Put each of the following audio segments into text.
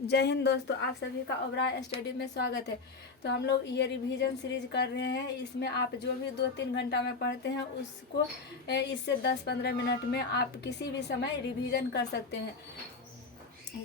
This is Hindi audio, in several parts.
जय हिंद दोस्तों, आप सभी का ओबराय स्टडी में स्वागत है। तो हम लोग ये रिवीजन सीरीज कर रहे हैं। इसमें आप जो भी 2-3 घंटा में पढ़ते हैं उसको इससे 10-15 मिनट में आप किसी भी समय रिवीजन कर सकते हैं।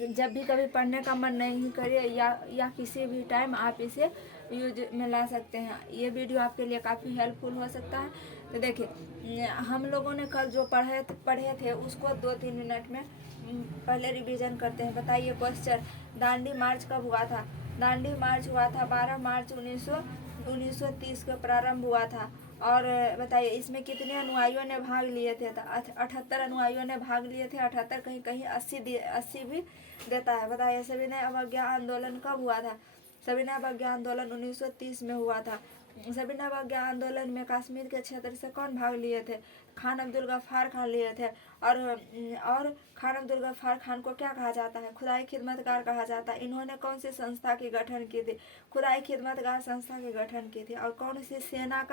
जब भी कभी पढ़ने का मन नहीं करे या किसी भी टाइम आप इसे यूज में ला सकते हैं। ये वीडियो आपके लिए काफ़ी हेल्पफुल हो सकता है। तो देखिए, हम लोगों ने कल जो पढ़े थे उसको 2-3 मिनट में पहले रिवीजन करते हैं। बताइए क्वेश्चन, दांडी मार्च कब हुआ था? दांडी मार्च हुआ था 12 मार्च 1930 को प्रारंभ हुआ था। और बताइए इसमें कितने अनुयायियों ने भाग लिए थे? तो 78 अनुयायियों ने भाग लिए थे। 78 कहीं कहीं 80 भी देता है। बताइए सविनय अवज्ञा आंदोलन कब हुआ था? सविनय अवज्ञा आंदोलन 1930 में हुआ था। सविनय अवज्ञा आंदोलन में कश्मीर के क्षेत्र से कौन भाग लिए थे? खान अब्दुल गफ्फार खान लिए थे। और खान अब्दुल गफ्फार खान को क्या कहा जाता है? खुदाई खिदमतगार कहा जाता है। इन्होंने कौन सी संस्था की गठन की थी? खुदाई खिदमतगार संस्था की गठन की थी। और कौन सी सेना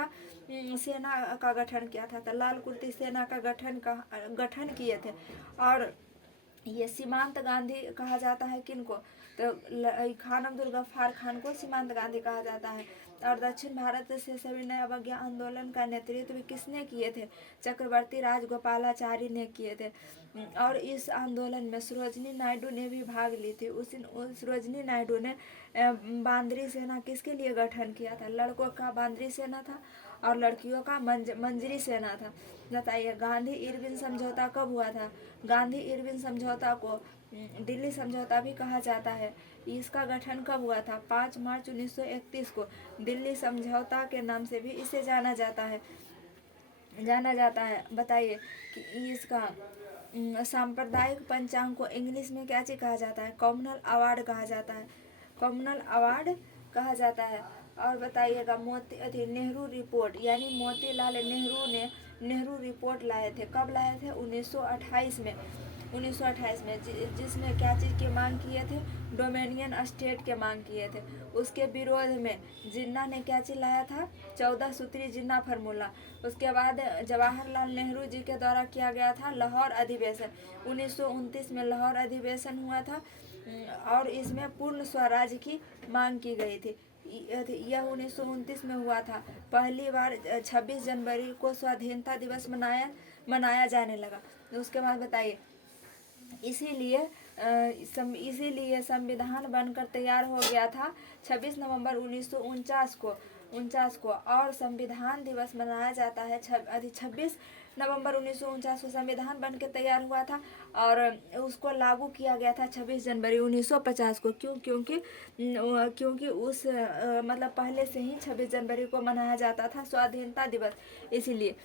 का गठन किया था? तो लाल कुर्ती सेना का गठन किए थे। और ये सीमांत गांधी कहा जाता है किनको? तो खान अब्दुल गफ्फार खान को सीमांत गांधी कहा जाता है। और दक्षिण भारत से सविनय अवज्ञा आंदोलन का नेतृत्व किसने किए थे? चक्रवर्ती राजगोपालाचारी ने किए थे। और इस आंदोलन में सरोजनी नायडू ने भी भाग ली थी। उस सरोजनी नायडू ने बांद्री सेना किसके लिए गठन किया था? लड़कों का बांद्री सेना था और लड़कियों का मंजरी सेना था। बताइए गांधी इरविन समझौता कब हुआ था? गांधी इरविन समझौता को दिल्ली समझौता भी कहा जाता है। इसका गठन कब हुआ था? 5 मार्च 1931 को। दिल्ली समझौता के नाम से भी इसे जाना जाता है। बताइए कि इसका सांप्रदायिक पंचांग को इंग्लिश में क्या चीज कहा जाता है? कॉमनल अवार्ड कहा जाता है। कॉमनल अवार्ड कहा जाता है। और बताइएगा नेहरू रिपोर्ट, यानी मोतीलाल नेहरू ने नेहरू रिपोर्ट लाए थे। कब लाए थे? 1928 में। 1928 में जिसमें क्या चीज़ की मांग किए थे? डोमिनियन स्टेट के मांग किए थे। उसके विरोध में जिन्ना ने क्या चीज लाया था? 14 सूत्री जिन्ना फार्मूला। उसके बाद जवाहरलाल नेहरू जी के द्वारा किया गया था लाहौर अधिवेशन। 1929 में लाहौर अधिवेशन हुआ था और इसमें पूर्ण स्वराज की मांग की गई थी। यह 1929 में हुआ था। पहली बार 26 जनवरी को स्वाधीनता दिवस मनाया जाने लगा। उसके बाद बताइए इसीलिए संविधान बनकर तैयार हो गया था 26 नवंबर 1949 को। और संविधान दिवस मनाया जाता है 26 नवंबर 1949 को संविधान बन के तैयार हुआ था और उसको लागू किया गया था 26 जनवरी 1950 को। क्यों? क्योंकि उस मतलब पहले से ही 26 जनवरी को मनाया जाता था स्वाधीनता दिवस, इसीलिए।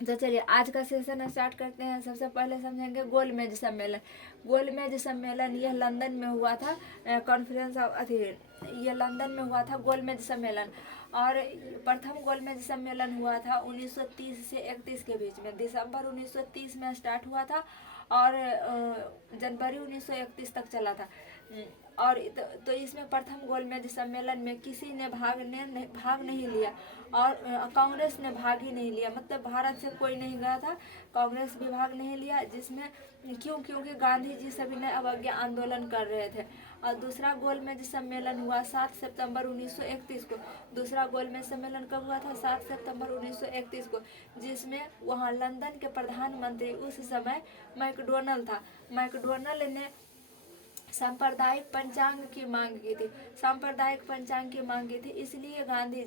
तो चलिए आज का सेशन स्टार्ट करते हैं। सबसे पहले समझेंगे गोलमेज सम्मेलन। गोलमेज सम्मेलन यह लंदन में हुआ था। यह लंदन में हुआ था गोलमेज सम्मेलन। और प्रथम गोलमेज सम्मेलन हुआ था 1930 से 31 के बीच में। दिसंबर 1930 में स्टार्ट हुआ था और जनवरी 1931 तक चला था। और तो इसमें प्रथम गोलमेज सम्मेलन में किसी ने भाग नहीं लिया और कांग्रेस ने भाग ही नहीं लिया। मतलब भारत से कोई नहीं गया था, कांग्रेस भी भाग नहीं लिया। जिसमें क्योंकि गांधी जी सविनय अवज्ञा आंदोलन कर रहे थे। और दूसरा गोलमेज सम्मेलन हुआ 7 सितंबर 1931 को। दूसरा गोलमेज सम्मेलन कब हुआ था? 7 सितंबर 1931 को, जिसमें वहाँ लंदन के प्रधानमंत्री उस समय मैकडोनल्ड था। मैकडोनल्ड ने सांप्रदायिक पंचांग की मांग की थी। इसलिए गांधी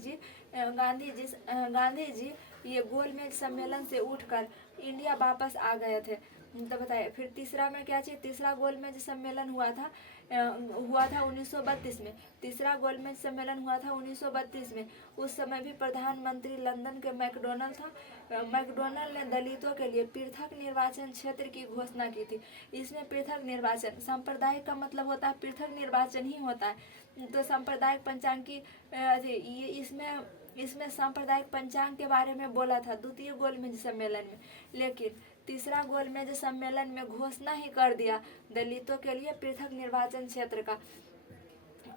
जी ये गोलमेज सम्मेलन से उठकर इंडिया वापस आ गए थे। तो बताइए फिर तीसरा में क्या चाहिए? तीसरा गोलमेज सम्मेलन हुआ था 1932 में। तीसरा गोलमेज सम्मेलन हुआ था 1932 में। उस समय भी प्रधानमंत्री लंदन के मैकडोनल्ड था। मैकडोनल्ड ने दलितों के लिए पृथक निर्वाचन क्षेत्र की घोषणा की थी। इसमें पृथक निर्वाचन, सांप्रदायिक का मतलब होता है पृथक निर्वाचन ही होता है। तो सांप्रदायिक पंचांग की इसमें सांप्रदायिक पंचांग के बारे में बोला था द्वितीय गोलमेज सम्मेलन में। लेकिन तीसरा गोलमेज सम्मेलन में घोषणा ही कर दिया दलितों के लिए पृथक निर्वाचन क्षेत्र का।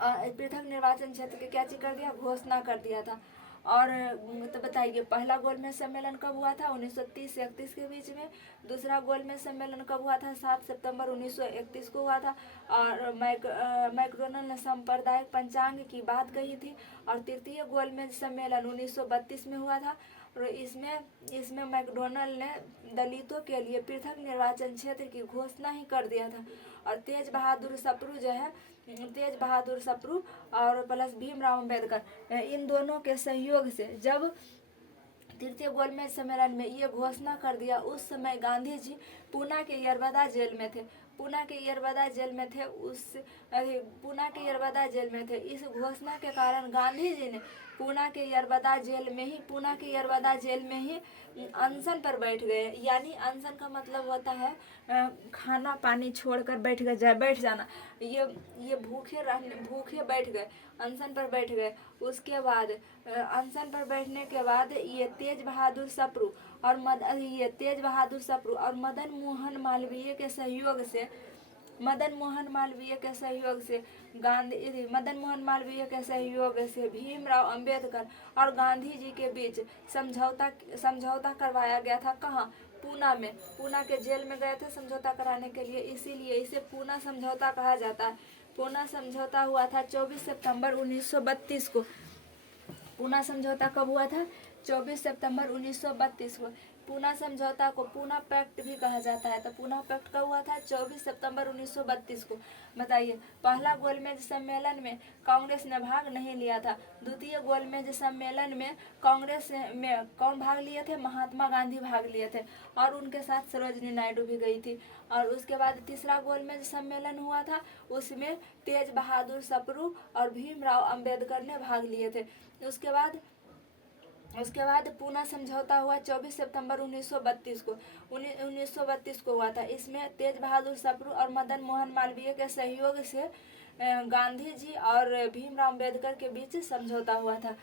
पृथक निर्वाचन क्षेत्र के क्या चीज कर दिया? घोषणा कर दिया था। और तो बताइए पहला गोलमेज सम्मेलन कब हुआ था? 1930 से 31 के बीच में। दूसरा गोलमेज सम्मेलन कब हुआ था? 7 सितंबर 1931 को हुआ था। और मैकडोनल्ड ने सांप्रदायिक पंचांग की बात कही थी। और तृतीय गोलमेज सम्मेलन 1932 में हुआ था। और इसमें मैकडोनल्ड ने दलितों के लिए पृथक निर्वाचन क्षेत्र की घोषणा ही कर दिया था। और तेज बहादुर सप्रू और प्लस भीमराव अम्बेडकर, इन दोनों के सहयोग से जब तृतीय गोलमेज सम्मेलन में ये घोषणा कर दिया, उस समय गांधी जी पूना के यरबदा जेल में थे। पूना के यरबदा जेल में थे। इस घोषणा के कारण गांधी जी ने पूना के यरबदा जेल में ही अनशन पर बैठ गए। यानी अनशन का मतलब होता है खाना पानी छोड़कर बैठ जाना। ये भूखे बैठ गए, अनशन पर बैठ गए। उसके बाद अनशन पर बैठने के बाद ये तेज बहादुर सप्रू और मदन मोहन मालवीय के सहयोग से भीमराव अंबेडकर और गांधी जी के बीच समझौता करवाया गया था। कहाँ? पूना के जेल में गए थे समझौता कराने के लिए, इसीलिए इसे पूना समझौता कहा जाता है। पूना समझौता हुआ था 24 सितंबर 1932 को। पूना समझौता कब हुआ था? 24 सितंबर 1932 को। पूना समझौता को पूना पैक्ट भी कहा जाता है। तो पूना पैक्ट कब हुआ था? 24 सितंबर 1932 को। बताइए पहला गोलमेज सम्मेलन में कांग्रेस ने भाग नहीं लिया था। द्वितीय गोलमेज सम्मेलन में कांग्रेस में कौन भाग लिए थे? महात्मा गांधी भाग लिए थे और उनके साथ सरोजिनी नायडू भी गई थी। और उसके बाद तीसरा गोलमेज सम्मेलन हुआ था, उसमें तेज बहादुर सप्रू और भीमराव अंबेडकर ने भाग लिए थे। उसके बाद पूना समझौता हुआ 24 सितंबर 1932 को हुआ था। इसमें तेज बहादुर सप्रू और मदन मोहन मालवीय के सहयोग से गांधी जी और भीमराव अम्बेडकर के बीच समझौता हुआ था।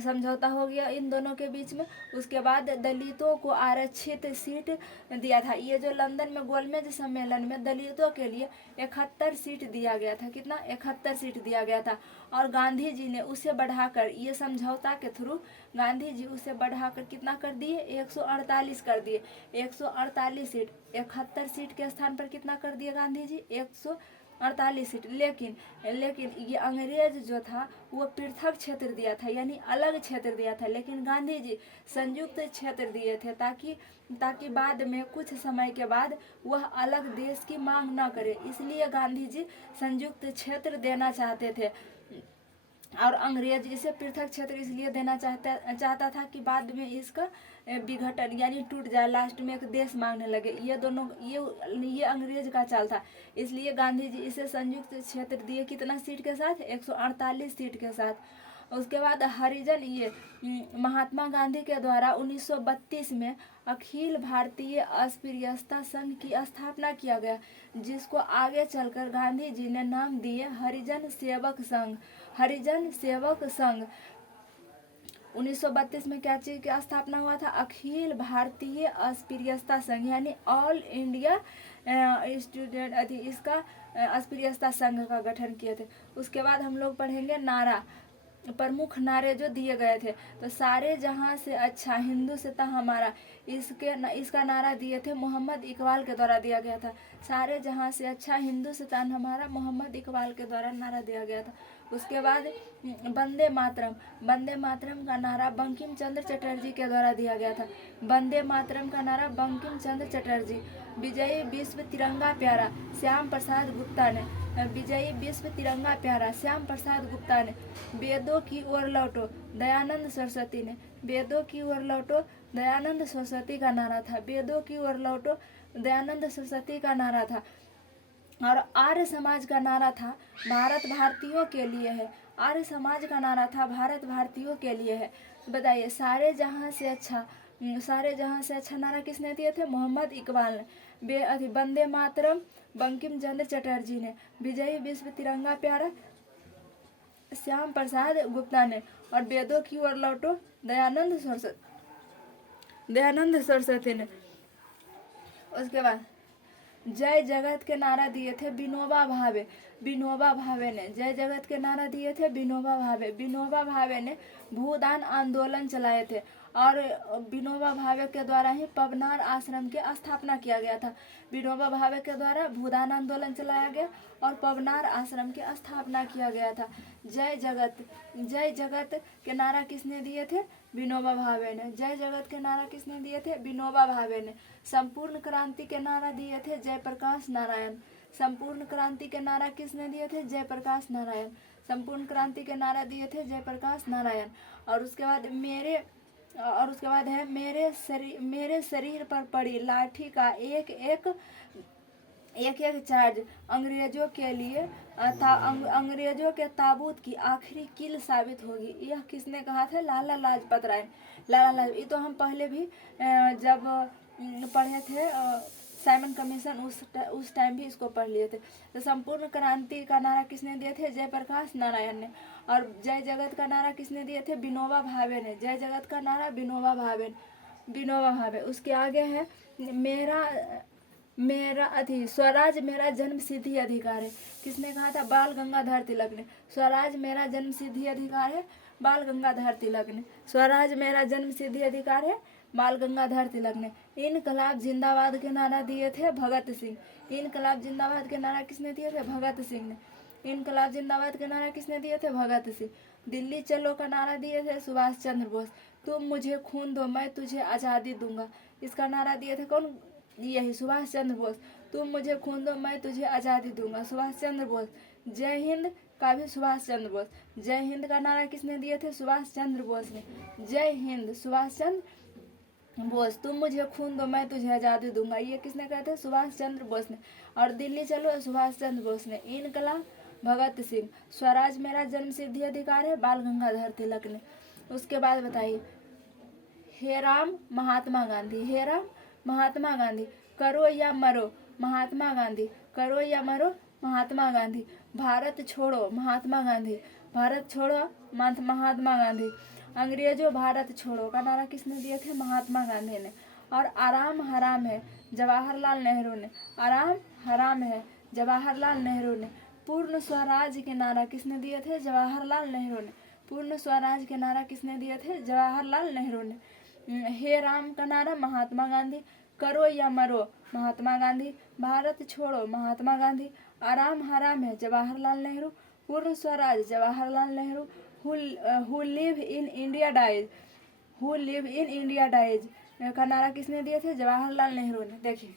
समझौता हो गया इन दोनों के बीच में। उसके बाद दलितों को आरक्षित सीट दिया था। ये जो लंदन में गोलमेज सम्मेलन में दलितों के लिए 71 सीट दिया गया था। कितना? 71 सीट दिया गया था। और गांधी जी ने उसे बढ़ाकर, ये समझौता के थ्रू गांधी जी उसे बढ़ाकर कितना कर दिए? 148 कर दिए। 148 सीट, 71 सीट के स्थान पर कितना कर दिए गांधी जी? 148 सीट। लेकिन ये अंग्रेज जो था वो पृथक क्षेत्र दिया था, यानी अलग क्षेत्र दिया था। लेकिन गांधी जी संयुक्त क्षेत्र दिए थे ताकि बाद में कुछ समय के बाद वह अलग देश की मांग न करे। इसलिए गांधी जी संयुक्त क्षेत्र देना चाहते थे। और अंग्रेज इसे पृथक क्षेत्र इसलिए देना चाहता था कि बाद में इसका विघटन यानी टूट जाए, लास्ट में एक देश मांगने लगे। ये अंग्रेज का चाल था। इसलिए गांधी जी इसे संयुक्त क्षेत्र दिए। कितना सीट के साथ? 148 सीट के साथ। उसके बाद हरिजन, ये महात्मा गांधी के द्वारा 1932 में अखिल भारतीय अस्पृश्यता संघ की स्थापना किया गया, जिसको आगे चलकर गांधी जी ने नाम दिए हरिजन सेवक संघ। 1932 में क्या चीज की स्थापना हुआ था? अखिल भारतीय अस्पृश्यता संघ, यानी ऑल इंडिया स्टूडेंट इसका अस्पृश्यता संघ का गठन किए थे। उसके बाद हम लोग पढ़ेंगे नारा, प्रमुख नारे जो दिए गए थे। तो सारे जहां से अच्छा हिंदुस्तान हमारा, इसका नारा दिए थे मोहम्मद इकबाल के द्वारा दिया गया था। सारे जहां से अच्छा हिंदुस्तान हमारा मोहम्मद इकबाल के द्वारा नारा दिया गया था। उसके बाद वंदे मातरम का नारा बंकिम चंद्र चटर्जी के द्वारा दिया गया था। वंदे मातरम का नारा बंकिम चंद्र चटर्जी। विजयी विश्व तिरंगा प्यारा श्याम प्रसाद गुप्ता ने। विजयी विश्व तिरंगा प्यारा श्याम प्रसाद गुप्ता ने। वेदों की ओर लौटो दयानंद सरस्वती ने। वेदों की ओर लौटो दयानंद सरस्वती का नारा था। वेदों की ओर लौटो दयानंद सरस्वती का नारा था। और आर्य समाज का नारा था भारत भारतीयों के लिए है। आर्य समाज का नारा था भारत भारतीयों के लिए है। बताइए सारे जहां से अच्छा नारा किसने दिए थे? मोहम्मद इकबाल ने। वंदे मातरम बंकिम चंद्र चटर्जी ने। विजयी विश्व तिरंगा प्यारा श्याम प्रसाद गुप्ता ने। और वेदों की ओर लौटो दयानंद सरस्वती ने। उसके बाद जय जगत के नारा दिए थे विनोबा भावे। विनोबा भावे ने जय जगत के नारा दिए थे विनोबा भावे। विनोबा भावे ने भूदान आंदोलन चलाए थे और विनोबा भावे के द्वारा ही पवनार आश्रम की स्थापना किया गया था। विनोबा भावे के द्वारा भूदान आंदोलन चलाया गया और पवनार आश्रम की स्थापना किया गया था। जय जगत के नारा किसने दिए थे? विनोबा भावे ने। जय जगत के नारा किसने दिए थे? विनोबा भावे ने। संपूर्ण क्रांति के नारा दिए थे जयप्रकाश नारायण। संपूर्ण क्रांति के नारा किसने दिए थे? जयप्रकाश नारायण। संपूर्ण क्रांति के नारा दिए थे जयप्रकाश नारायण। और उसके बाद है मेरे शरीर पर पड़ी लाठी का एक एक चार्ज अंग्रेजों के लिए अंग्रेजों के ताबूत की आखिरी कील साबित होगी। यह किसने कहा था? लाला लाजपत राय। ये तो हम पहले भी जब पढ़े थे साइमन कमीशन उस टाइम भी इसको पढ़ लिए थे। तो संपूर्ण क्रांति का नारा किसने दिए थे? जयप्रकाश नारायण ने। और जय जगत का नारा किसने दिए थे? विनोबा भावे ने। जय जगत का नारा विनोबा भावे। उसके आगे है स्वराज मेरा जन्म सिद्धि अधिकार है। किसने कहा था? बाल गंगाधर तिलक ने। स्वराज मेरा जन्म सिद्धि अधिकार है, बाल गंगाधर तिलक ने। स्वराज मेरा जन्म सिद्धि अधिकार है, बाल गंगाधर तिलक ने। इनकलाब जिंदाबाद के नारा दिए थे भगत सिंह। इनकलाब जिंदाबाद के नारा किसने दिए थे? भगत सिंह ने। इनकलाब जिंदाबाद के नारा किसने दिए थे? भगत सिंह। दिल्ली चलो का नारा दिए थे सुभाष चंद्र बोस। तुम मुझे खून दो मैं तुझे आज़ादी दूंगा। इसका नारा दिए थे कौन? यही सुभाष चंद्र बोस। तुम मुझे खून दो मैं तुझे आज़ादी दूंगा, सुभाष चंद्र बोस। जय हिंद का भी सुभाष चंद्र बोस। जय हिंद का नारा किसने दिए थे? सुभाष चंद्र बोस ने। जय हिंद सुभाष चंद्र बोस। तुम मुझे खून दो मैं तुझे आज़ादी दूंगा, ये किसने कहा था? सुभाष चंद्र बोस ने। और दिल्ली चलो सुभाष चंद्र बोस ने। इनकलाब भगत सिंह। स्वराज मेरा जन्म सिद्धि अधिकार है, बाल गंगाधर तिलक ने। उसके बाद बताइए, हे राम महात्मा गांधी। हे राम महात्मा गांधी। करो या मरो महात्मा गांधी। करो या मरो महात्मा गांधी। भारत छोड़ो महात्मा गांधी। भारत छोड़ो महात्मा गांधी। अंग्रेजों भारत छोड़ो का नारा किसने दिए थे? महात्मा गांधी ने। और आराम हराम है जवाहरलाल नेहरू ने। आराम हराम है जवाहरलाल नेहरू ने। पूर्ण स्वराज के नारा किसने दिए थे? जवाहरलाल नेहरू ने। पूर्ण स्वराज के नारा किसने दिए थे? जवाहरलाल नेहरू ने। हे राम का नारा महात्मा गांधी। करो या मरो महात्मा गांधी। भारत छोड़ो महात्मा गांधी। आराम हराम है Jawaharlal Nehru. Purna Swaraj Jawaharlal Nehru. Who live in India dies. Who live in India dies का नारा किसने दिए थे? जवाहरलाल नेहरू ने। देखिए,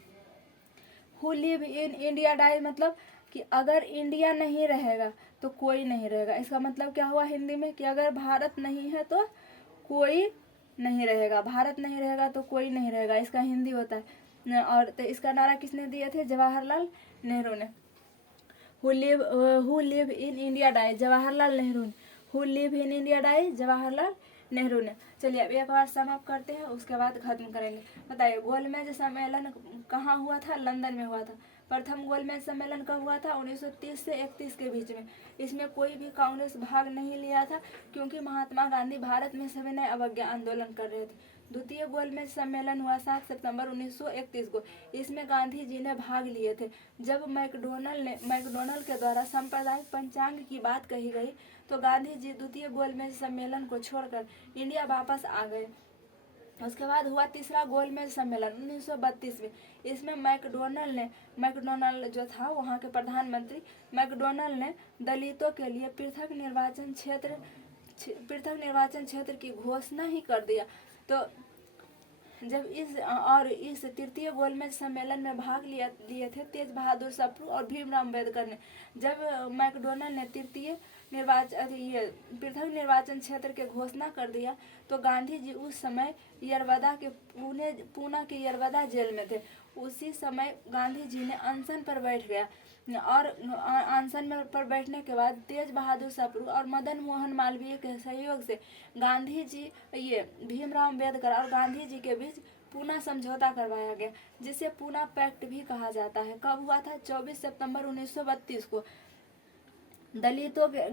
who live in India dies मतलब कि अगर इंडिया नहीं रहेगा तो कोई नहीं रहेगा। इसका मतलब क्या हुआ हिंदी में? कि अगर भारत नहीं है तो कोई नहीं रहेगा, भारत नहीं रहेगा तो कोई नहीं रहेगा, इसका हिंदी होता है। और तो इसका नारा किसने दिए थे? जवाहरलाल नेहरू ने। Who live in India die Jawaharlal Nehru ने। Who live in India die Jawaharlal Nehru ने। चलिए अब एक बार समाप्त करते हैं, उसके बाद खत्म करेंगे। बताइए, गोलमेज सम्मेलन कहाँ हुआ था? लंदन में हुआ था। प्रथम गोलमेज सम्मेलन कब हुआ था? 1930 से 31 के बीच में। इसमें कोई भी कांग्रेस भाग नहीं लिया था क्योंकि महात्मा गांधी भारत में सविनय अवज्ञा आंदोलन कर रहे थे। द्वितीय गोलमेज सम्मेलन हुआ 7 सितंबर 1931 को। इसमें गांधी जी ने भाग लिए थे। जब मैकडोनल्ड के द्वारा सांप्रदायिक पंचांग की बात कही गई तो गांधी जी द्वितीय गोलमेज सम्मेलन को छोड़कर इंडिया वापस आ गए। उसके बाद हुआ तीसरा गोलमेज सम्मेलन 1932 में। इसमें मैकडोनल्ड जो था वहाँ के प्रधानमंत्री मैकडोनल्ड ने दलितों के लिए पृथक निर्वाचन क्षेत्र की घोषणा ही कर दिया। तो जब इस तृतीय गोलमेज सम्मेलन में भाग लिए थे तेज बहादुर सप्रू और भीमराव अम्बेडकर ने। जब मैकडोनल्ड ने पृथक निर्वाचन क्षेत्र के घोषणा कर दिया तो गांधी जी उस समय यरवदा के पूना के यरवदा जेल में थे। उसी समय गांधी जी ने अनशन पर बैठ गया और अनशन पर बैठने के बाद तेज बहादुर सप्रू और मदन मोहन मालवीय के सहयोग से गांधी जी भीमराव अम्बेडकर और गांधी जी के बीच पूना समझौता करवाया गया, जिसे पूना पैक्ट भी कहा जाता है। कब हुआ था? 24 सितंबर 1932 को।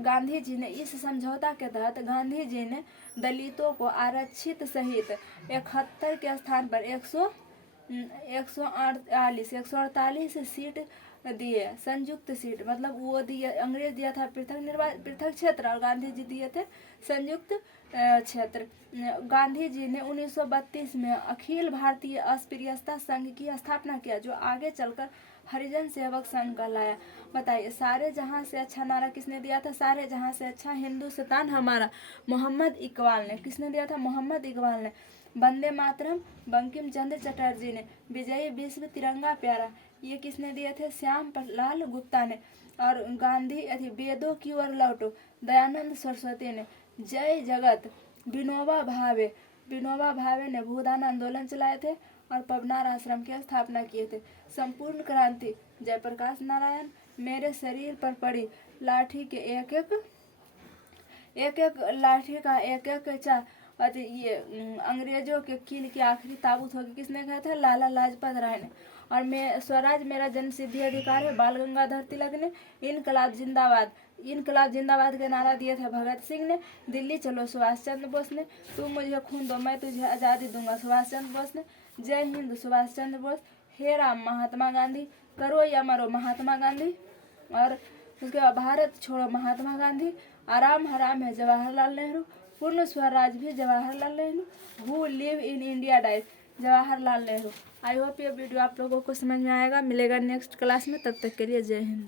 गांधी जी ने इस समझौता के तहत गांधी जी ने दलितों को आरक्षित सहित 71 के स्थान पर 148 सीट दिए, संयुक्त सीट, मतलब वो दिए, अंग्रेज दिया था पृथक क्षेत्र और गांधी जी दिए थे संयुक्त क्षेत्र। गांधी जी ने 1932 में अखिल भारतीय अस्पृश्यता संघ की स्थापना किया, जो आगे चलकर हरिजन सेवक संघ कहलाया। बताइए, सारे जहां से अच्छा नारा किसने दिया था? सारे जहां से अच्छा हिंदुस्तान हमारा, मोहम्मद इकबाल ने। किसने दिया था? मोहम्मद इकबाल ने। वंदे मातरम, बंकिम चंद्र चटर्जी ने। विजयी विश्व तिरंगा प्यारा, ये किसने दिए थे? श्याम लाल गुप्ता ने। और गांधी वेदों की ओर लौटो, दयानंद सरस्वती ने। जय जगत, विनोबा भावे, विनोबा भावे ने भूदान आंदोलन चलाए थे और पवनार आश्रम की स्थापना किए थे। संपूर्ण क्रांति, जयप्रकाश नारायण। मेरे शरीर पर पड़ी लाठी के एक एक लाठी का एक चा ये अंग्रेजों के कील की आखिरी ताबूत होगी, किसने कहा था? लाला लाजपत राय ने। और मैं स्वराज मेरा जन्म सिद्धि अधिकार है, बाल गंगाधर तिलक ने। इनकलाब जिंदाबाद, इनकलाब जिंदाबाद के नारा दिए थे भगत सिंह ने। दिल्ली चलो, सुभाष चंद्र बोस ने। तुम मुझे खून दो, मैं तुझे आज़ादी दूंगा, सुभाष चंद्र बोस ने। जय हिंद, सुभाष चंद्र बोस। हे राम, महात्मा गांधी। करो या मरो, महात्मा गांधी। और उसके बाद भारत छोड़ो, महात्मा गांधी। आराम हराम है, जवाहरलाल नेहरू। पूर्ण स्वराज भी, Jawaharlal Nehru. Who live in India dies, Jawaharlal Nehru. I hope ये वीडियो आप लोगों को समझ में आएगा। मिलेगा नेक्स्ट क्लास में, तब तक के लिए जय हिंद।